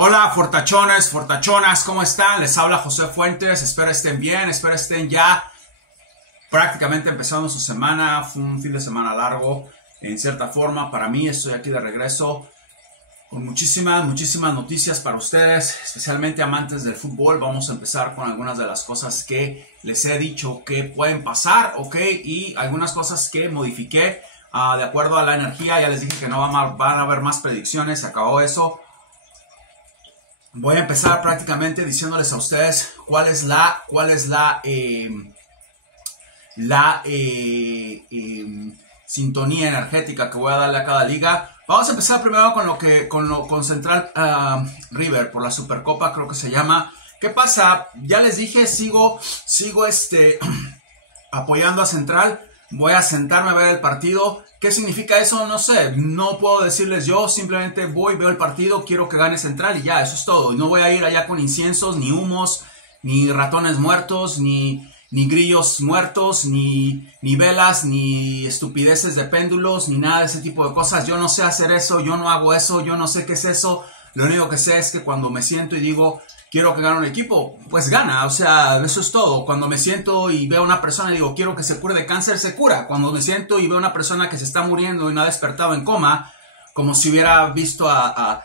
Hola fortachones, fortachonas, ¿cómo están? Les habla José Fuentes, espero estén bien, espero estén ya prácticamente empezando su semana. Fue un fin de semana largo, en cierta forma, para mí. Estoy aquí de regreso con muchísimas noticias para ustedes, especialmente amantes del fútbol. Vamos a empezar con algunas de las cosas que les he dicho que pueden pasar, ¿ok? Y algunas cosas que modifiqué de acuerdo a la energía. Ya les dije que no van a haber más predicciones, se acabó eso. Voy a empezar prácticamente diciéndoles a ustedes cuál es la sintonía energética que voy a darle a cada liga. Vamos a empezar primero con Central River por la Supercopa, creo que se llama. ¿Qué pasa? Ya les dije, sigo apoyando a Central. Voy a sentarme a ver el partido. ¿Qué significa eso? No sé, no puedo decirles yo, simplemente voy, veo el partido, quiero que gane Central y ya, eso es todo. No voy a ir allá con inciensos, ni humos, ni ratones muertos, ni grillos muertos, ni velas, ni estupideces de péndulos, ni nada de ese tipo de cosas. Yo no sé hacer eso, yo no hago eso, yo no sé qué es eso. Lo único que sé es que cuando me siento y digo, quiero que gane un equipo, pues gana, o sea, eso es todo. Cuando me siento y veo a una persona y digo, quiero que se cure de cáncer, se cura. Cuando me siento y veo a una persona que se está muriendo y no ha despertado en coma, como si hubiera visto a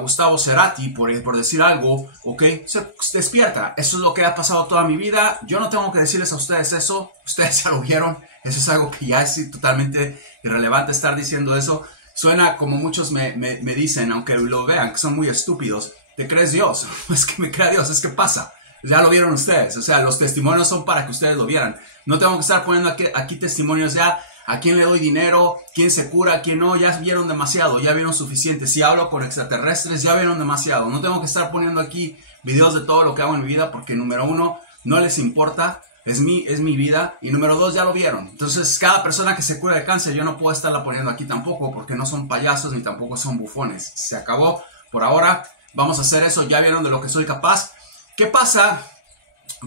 Gustavo Cerati, por decir algo, ok, se despierta. Eso es lo que ha pasado toda mi vida. Yo no tengo que decirles a ustedes eso, ustedes ya lo vieron. Eso es algo que ya es totalmente irrelevante estar diciendo eso. Suena como muchos me dicen, aunque lo vean, que son muy estúpidos. ¿Te crees Dios? Es que me crea Dios, es que pasa. Ya lo vieron ustedes, o sea, los testimonios son para que ustedes lo vieran. No tengo que estar poniendo aquí testimonios ya, a quién le doy dinero, quién se cura, quién no. Ya vieron demasiado, ya vieron suficiente. Si hablo con extraterrestres, ya vieron demasiado. No tengo que estar poniendo aquí videos de todo lo que hago en mi vida, porque número uno, no les importa, es mi vida. Y número dos, ya lo vieron. Entonces, cada persona que se cura de cáncer, yo no puedo estarla poniendo aquí tampoco, porque no son payasos ni tampoco son bufones. Se acabó por ahora. Vamos a hacer eso, ya vieron de lo que soy capaz. ¿Qué pasa?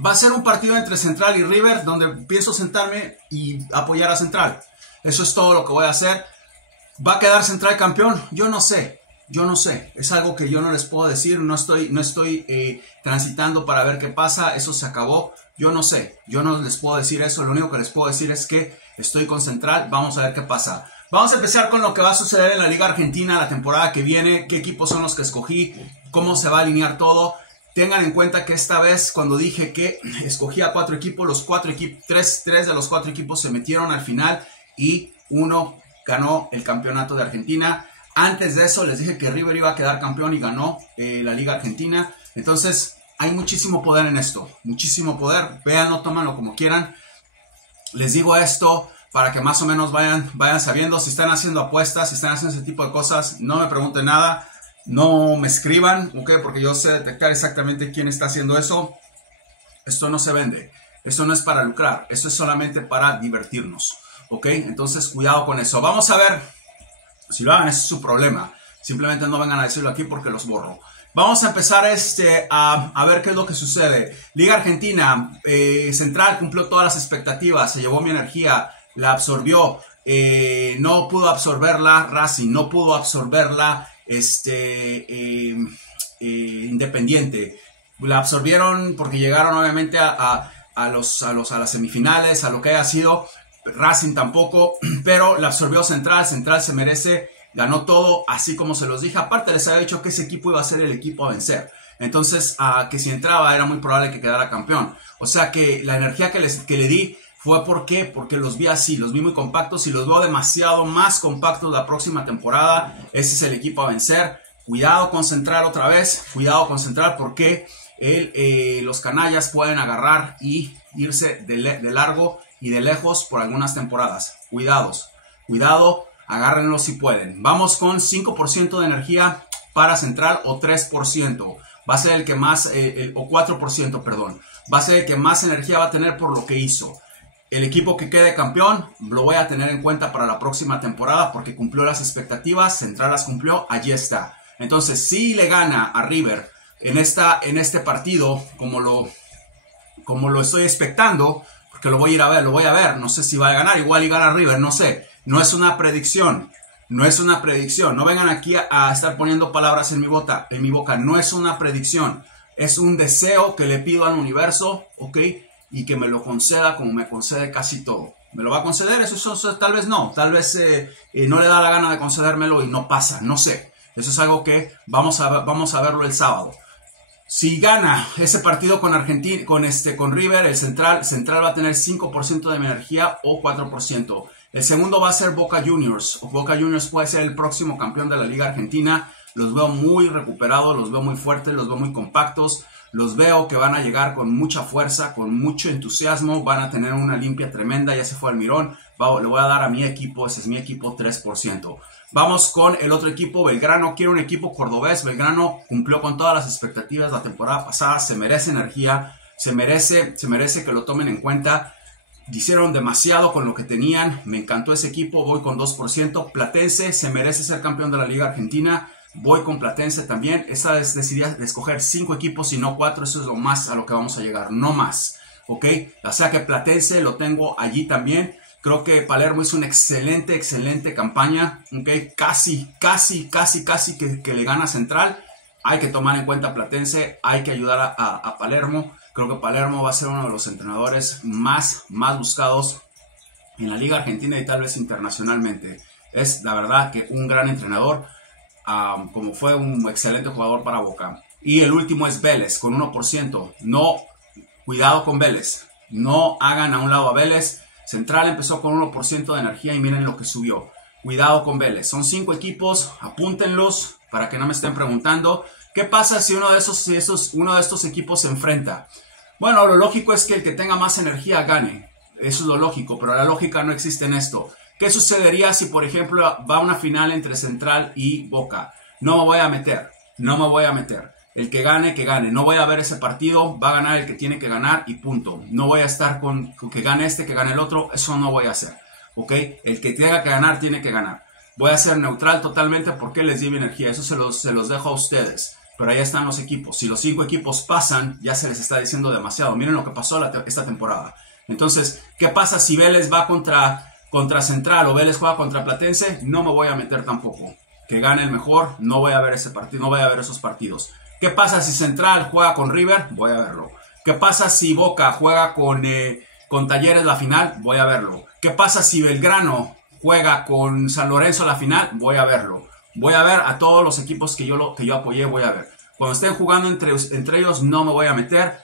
Va a ser un partido entre Central y River, donde pienso sentarme y apoyar a Central. Eso es todo lo que voy a hacer. ¿Va a quedar Central campeón? Yo no sé. Es algo que yo no les puedo decir. No estoy transitando para ver qué pasa. Eso se acabó. Yo no sé. Yo no les puedo decir eso. Lo único que les puedo decir es que estoy con Central. Vamos a ver qué pasa. Vamos a empezar con lo que va a suceder en la Liga Argentina la temporada que viene, qué equipos son los que escogí, cómo se va a alinear todo. Tengan en cuenta que esta vez, cuando dije que escogía 4 equipos, tres de los 4 equipos se metieron al final y uno ganó el campeonato de Argentina. Antes de eso les dije que River iba a quedar campeón y ganó la Liga Argentina. Entonces hay muchísimo poder en esto, muchísimo poder. Véanlo, tómanlo como quieran. Les digo esto para que más o menos vayan sabiendo. Si están haciendo apuestas, si están haciendo ese tipo de cosas, no me pregunten nada, no me escriban, ¿ok? Porque yo sé detectar exactamente quién está haciendo eso. Esto no se vende, esto no es para lucrar, esto es solamente para divertirnos, ¿ok? Entonces cuidado con eso. Vamos a ver, si lo hagan, ese es su problema. Simplemente no vengan a decirlo aquí porque los borro. Vamos a empezar a ver qué es lo que sucede. Liga Argentina, Central cumplió todas las expectativas, se llevó mi energía, la absorbió, no pudo absorberla Racing, no pudo absorberla Independiente. La absorbieron porque llegaron obviamente a las semifinales, a lo que haya sido. Racing tampoco, pero la absorbió Central. Central se merece, ganó todo, así como se los dije. Aparte les había dicho que ese equipo iba a ser el equipo a vencer. Entonces, que si entraba era muy probable que quedara campeón. O sea que la energía que le di fue porque los vi así, los vi muy compactos y los veo demasiado más compactos la próxima temporada. Ese es el equipo a vencer. Cuidado con Central otra vez, cuidado con Central porque los canallas pueden agarrar y irse de largo y de lejos por algunas temporadas. Cuidado, agárrenlo si pueden. Vamos con 5% de energía para Central o 3%. Va a ser el que más, o 4%, perdón. Va a ser el que más energía va a tener por lo que hizo. El equipo que quede campeón lo voy a tener en cuenta para la próxima temporada porque cumplió las expectativas, Central las cumplió, allí está. Entonces, si le gana a River en este partido, como lo estoy expectando, porque lo voy a ir a ver, lo voy a ver, no sé si va a ganar, igual y gana River, no sé, no es una predicción, No es una predicción. No vengan aquí a estar poniendo palabras en mi boca. No es una predicción. Es un deseo que le pido al universo, ¿ok? Y que me lo conceda como me concede casi todo. ¿Me lo va a conceder? Eso tal vez no. Tal vez no le da la gana de concedérmelo y no pasa. No sé. Eso es algo que vamos a verlo el sábado. Si gana ese partido con Argentina, con River, el Central va a tener 5% de mi energía o 4%. El segundo va a ser Boca Juniors. Boca Juniors puede ser el próximo campeón de la Liga Argentina. Los veo muy recuperados, los veo muy fuertes, los veo muy compactos. Los veo que van a llegar con mucha fuerza, con mucho entusiasmo. Van a tener una limpia tremenda. Ya se fue Almirón. Le voy a dar a mi equipo, ese es mi equipo, 3%. Vamos con el otro equipo, Belgrano. Quiero un equipo cordobés. Belgrano cumplió con todas las expectativas la temporada pasada. Se merece energía. Se merece que lo tomen en cuenta. Hicieron demasiado con lo que tenían. Me encantó ese equipo. Voy con 2%. Platense se merece ser campeón de la Liga Argentina. Voy con Platense también. Esa vez decidí escoger 5 equipos y no 4. Eso es lo más a lo que vamos a llegar. No más. ¿Ok? O sea que Platense lo tengo allí también. Creo que Palermo hizo una excelente campaña. ¿Ok? Casi que le gana Central. Hay que tomar en cuenta Platense. Hay que ayudar a Palermo. Creo que Palermo va a ser uno de los entrenadores más buscados en la Liga Argentina y tal vez internacionalmente. Es la verdad que un gran entrenador, como fue un excelente jugador para Boca. Y el último es Vélez con 1%. No, cuidado con Vélez. No hagan a un lado a Vélez. Central empezó con 1% de energía y miren lo que subió. Cuidado con Vélez. Son 5 equipos. Apúntenlos para que no me estén preguntando. ¿Qué pasa si uno de estos equipos se enfrenta? Bueno, lo lógico es que el que tenga más energía gane. Eso es lo lógico, pero la lógica no existe en esto. ¿Qué sucedería si, por ejemplo, va una final entre Central y Boca? No me voy a meter. El que gane, que gane. No voy a ver ese partido. Va a ganar el que tiene que ganar y punto. No voy a estar con que gane este, que gane el otro. Eso no voy a hacer. ¿Ok? El que tenga que ganar, tiene que ganar. Voy a ser neutral totalmente porque les di mi energía. Eso se los dejo a ustedes. Pero ahí están los equipos. Si los 5 equipos pasan, ya se les está diciendo demasiado. Miren lo que pasó esta temporada. Entonces, ¿qué pasa si Vélez va contra Central o Vélez juega contra Platense? No me voy a meter tampoco. Que gane el mejor, no voy a ver ese partido, no voy a ver esos partidos. ¿Qué pasa si Central juega con River? Voy a verlo. ¿Qué pasa si Boca juega con Talleres la final? Voy a verlo. ¿Qué pasa si Belgrano juega con San Lorenzo la final? Voy a verlo. Voy a ver a todos los equipos que yo apoyé, voy a ver. Cuando estén jugando entre ellos no me voy a meter.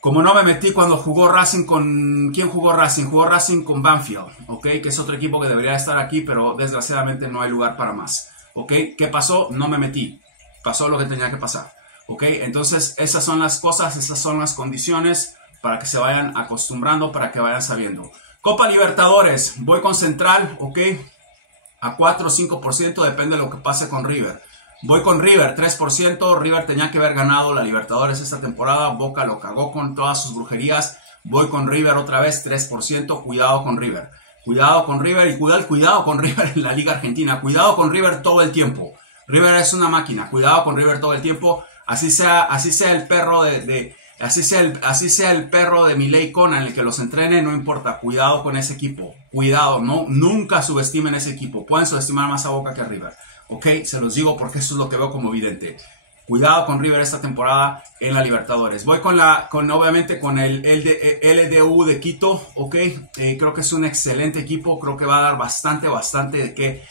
Como no me metí cuando jugó Racing con... ¿Quién jugó Racing? Jugó Racing con Banfield, ¿ok? Que es otro equipo que debería estar aquí, pero desgraciadamente no hay lugar para más, ¿ok? ¿Qué pasó? No me metí. Pasó lo que tenía que pasar, ¿ok? Entonces esas son las cosas, esas son las condiciones para que se vayan acostumbrando, para que vayan sabiendo. Copa Libertadores, voy con Central, ¿ok? A 4 o 5%, depende de lo que pase con River. Voy con River, 3%. River tenía que haber ganado la Libertadores esta temporada. Boca lo cagó con todas sus brujerías. Voy con River otra vez, 3%. Cuidado con River. Cuidado con River y cuidado con River en la Liga Argentina. Cuidado con River todo el tiempo. River es una máquina. Cuidado con River todo el tiempo. Así sea el perro así sea el perro de Milei Conan, el que los entrene, no importa. Cuidado con ese equipo. Cuidado, nunca subestimen ese equipo. Pueden subestimar más a Boca que a River. Ok, se los digo porque eso es lo que veo como evidente. Cuidado con River esta temporada en la Libertadores. Voy obviamente con el LDU de Quito, ok. Creo que es un excelente equipo. Creo que va a dar bastante de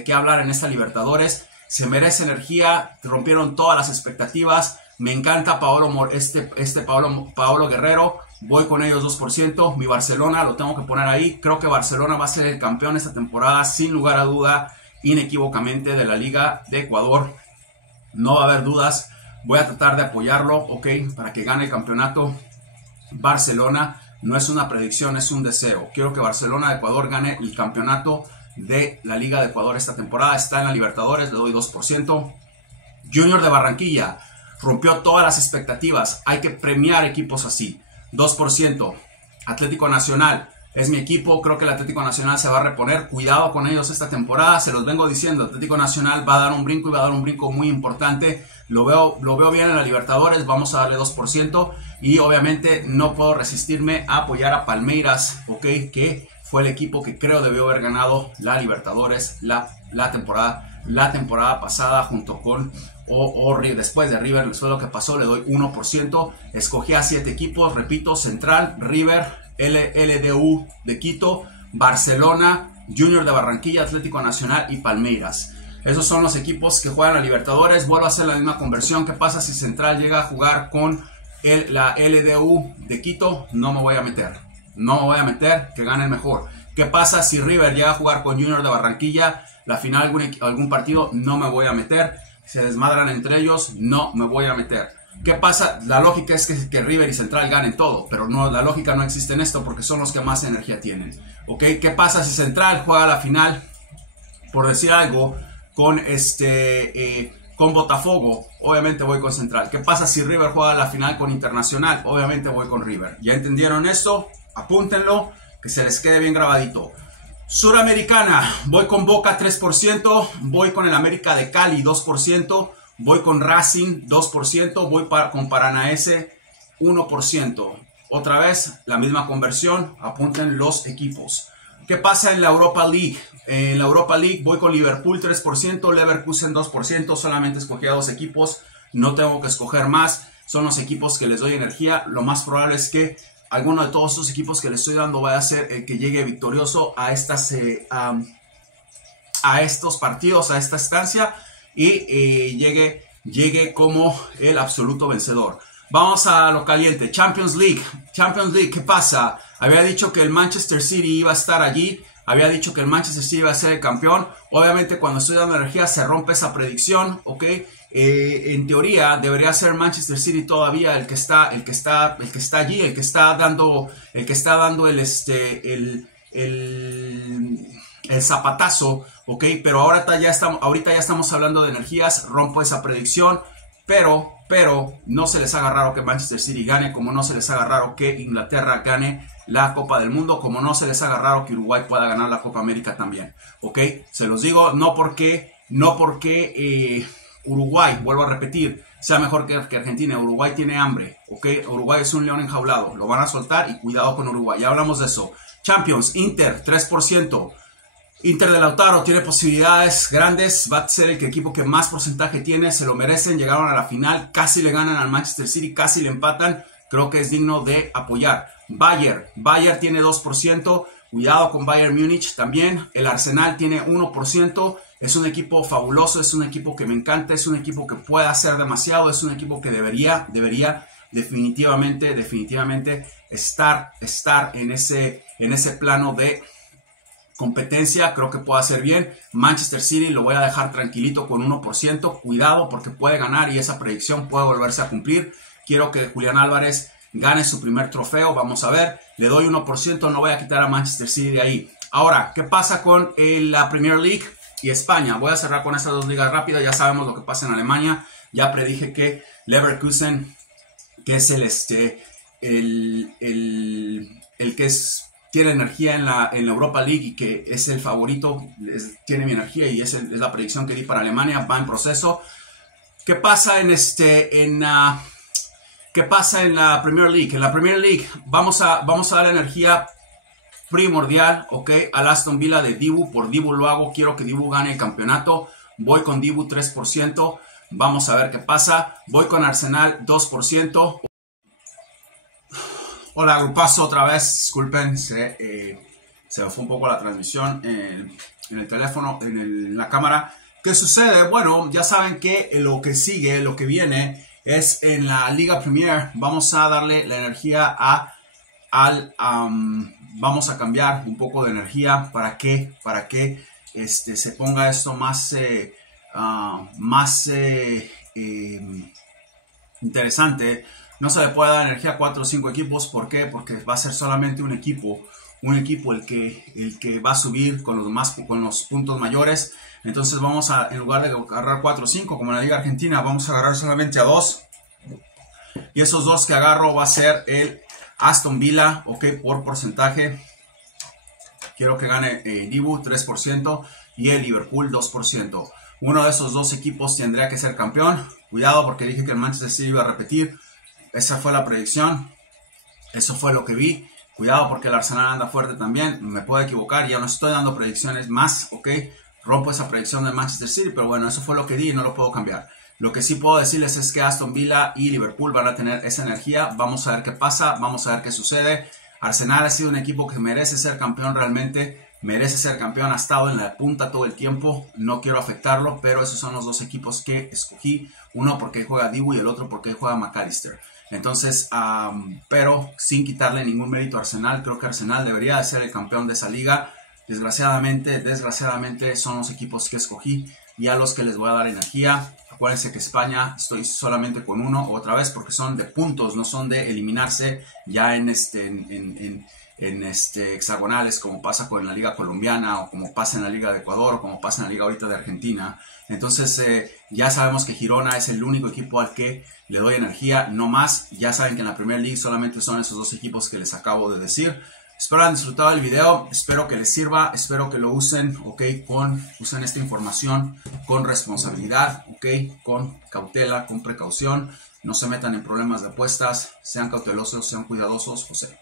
qué hablar en esta Libertadores. Se merece energía. Rompieron todas las expectativas. Me encanta Paolo Guerrero. Voy con ellos 2%. Mi Barcelona lo tengo que poner ahí. Creo que Barcelona va a ser el campeón esta temporada sin lugar a duda, inequívocamente, de la Liga de Ecuador. No va a haber dudas. Voy a tratar de apoyarlo, ok, para que gane el campeonato. Barcelona no es una predicción, es un deseo. Quiero que Barcelona de Ecuador gane el campeonato de la Liga de Ecuador esta temporada. Está en la Libertadores, le doy 2%. Junior de Barranquilla rompió todas las expectativas. Hay que premiar equipos así. 2%. Atlético Nacional es mi equipo. Creo que el Atlético Nacional se va a reponer. Cuidado con ellos esta temporada. Se los vengo diciendo. Atlético Nacional va a dar un brinco y va a dar un brinco muy importante. Lo veo bien en la Libertadores. Vamos a darle 2%. Y obviamente no puedo resistirme a apoyar a Palmeiras, ok, que fue el equipo que creo debió haber ganado la Libertadores la temporada pasada junto con después de River. Eso es lo que pasó, le doy 1%. Escogí a 7 equipos, repito: Central, River, LDU de Quito, Barcelona, Junior de Barranquilla, Atlético Nacional y Palmeiras. Esos son los equipos que juegan a Libertadores. Vuelvo a hacer la misma conversión. ¿Qué pasa si Central llega a jugar con la LDU de Quito? No me voy a meter. No me voy a meter, que gane el mejor. ¿Qué pasa si River llega a jugar con Junior de Barranquilla la final algún partido? No me voy a meter. Se desmadran entre ellos, no me voy a meter. ¿Qué pasa? La lógica es que River y Central ganen todo, pero no, la lógica no existe en esto porque son los que más energía tienen. ¿Ok? ¿Qué pasa si Central juega la final, por decir algo, con Botafogo? Obviamente voy con Central. ¿Qué pasa si River juega la final con Internacional? Obviamente voy con River. ¿Ya entendieron esto? Apúntenlo, que se les quede bien grabadito. Suramericana, voy con Boca 3%, voy con el América de Cali 2%, voy con Racing 2%, voy con Paranaense 1%. Otra vez, la misma conversión, apunten los equipos. ¿Qué pasa en la Europa League? En la Europa League voy con Liverpool 3%, Leverkusen 2%, solamente escogí a 2 equipos, no tengo que escoger más, son los equipos que les doy energía. Lo más probable es que alguno de todos estos equipos que les estoy dando vaya a ser el que llegue victorioso a estos partidos, a esta estancia, y llegue como el absoluto vencedor. Vamos a lo caliente. Champions League, ¿qué pasa? Había dicho que el Manchester City iba a estar allí, había dicho que el Manchester City iba a ser el campeón. Obviamente cuando estoy dando energía se rompe esa predicción, ¿ok? En teoría debería ser Manchester City todavía el que está allí, el que está dando el zapatazo, ¿ok? Pero ahorita ya estamos hablando de energías, rompo esa predicción, pero no se les haga raro que Manchester City gane, como no se les haga raro que Inglaterra gane la Copa del Mundo, como no se les haga raro que Uruguay pueda ganar la Copa América también, ¿ok? Se los digo, no porque Uruguay, vuelvo a repetir, sea mejor que Argentina. Uruguay tiene hambre, ¿ok? Uruguay es un león enjaulado, lo van a soltar y cuidado con Uruguay, ya hablamos de eso. Champions, Inter, 3%. Inter de Lautaro tiene posibilidades grandes, va a ser el equipo que más porcentaje tiene, se lo merecen, llegaron a la final, casi le ganan al Manchester City, casi le empatan, creo que es digno de apoyar. Bayern tiene 2%, cuidado con Bayern Múnich también. El Arsenal tiene 1%, es un equipo fabuloso, es un equipo que me encanta, es un equipo que puede hacer demasiado, es un equipo que debería definitivamente estar en ese plano de competencia. Creo que puede hacer bien. Manchester City lo voy a dejar tranquilito con 1%, cuidado porque puede ganar y esa predicción puede volverse a cumplir. Quiero que Julián Álvarez gane su primer trofeo, vamos a ver, le doy 1%, no voy a quitar a Manchester City de ahí. Ahora, ¿qué pasa con la Premier League y España? Voy a cerrar con estas dos ligas rápidas, ya sabemos lo que pasa en Alemania, ya predije que Leverkusen, que es el que tiene energía en la Europa League y que es el favorito, tiene mi energía y es la predicción que di para Alemania, va en proceso. ¿Qué pasa ¿Qué pasa en la Premier League? En la Premier League vamos a dar energía primordial, ¿ok? Al Aston Villa de Dibu, por Dibu lo hago, quiero que Dibu gane el campeonato, voy con Dibu 3%, vamos a ver qué pasa, voy con Arsenal 2%. Hola, grupazo otra vez, disculpen, se me fue un poco la transmisión en el teléfono, en la cámara. ¿Qué sucede? Bueno, ya saben que lo que sigue, lo que viene es en la Liga Premier. Vamos a darle la energía vamos a cambiar un poco de energía para que se ponga esto más interesante. No se le puede dar energía a 4 o 5 equipos. ¿Por qué? Porque va a ser solamente un equipo el que va a subir con los puntos mayores. Entonces vamos a, en lugar de agarrar 4 o 5 como en la Liga Argentina, vamos a agarrar solamente a 2. Y esos 2 que agarro va a ser el Aston Villa, ok, por porcentaje. Quiero que gane Dibu 3% y el Liverpool 2%. Uno de esos 2 equipos tendría que ser campeón. Cuidado porque dije que el Manchester City iba a repetir. Esa fue la predicción. Eso fue lo que vi. Cuidado porque el Arsenal anda fuerte también. Me puedo equivocar, ya no estoy dando predicciones más, ¿ok? Rompo esa predicción de Manchester City, pero bueno, eso fue lo que di y no lo puedo cambiar. Lo que sí puedo decirles es que Aston Villa y Liverpool van a tener esa energía. Vamos a ver qué pasa, vamos a ver qué sucede. Arsenal ha sido un equipo que merece ser campeón realmente. Merece ser campeón, ha estado en la punta todo el tiempo. No quiero afectarlo, pero esos son los dos equipos que escogí. Uno porque juega Dibu y el otro porque juega McAllister. Entonces, pero sin quitarle ningún mérito a Arsenal, creo que Arsenal debería de ser el campeón de esa liga. Desgraciadamente son los equipos que escogí y a los que les voy a dar energía. Acuérdense que España estoy solamente con uno otra vez porque son de puntos, no son de eliminarse ya en hexagonales como pasa con la liga colombiana o como pasa en la liga de Ecuador o como pasa en la liga ahorita de Argentina. Entonces ya sabemos que Girona es el único equipo al que le doy energía, no más. Ya saben que en la Premier League solamente son esos dos equipos que les acabo de decir. Espero hayan disfrutado del video, espero que les sirva, espero que lo usen, ok, usen esta información con responsabilidad, ok, con cautela, con precaución. No se metan en problemas de apuestas, sean cautelosos, sean cuidadosos, José.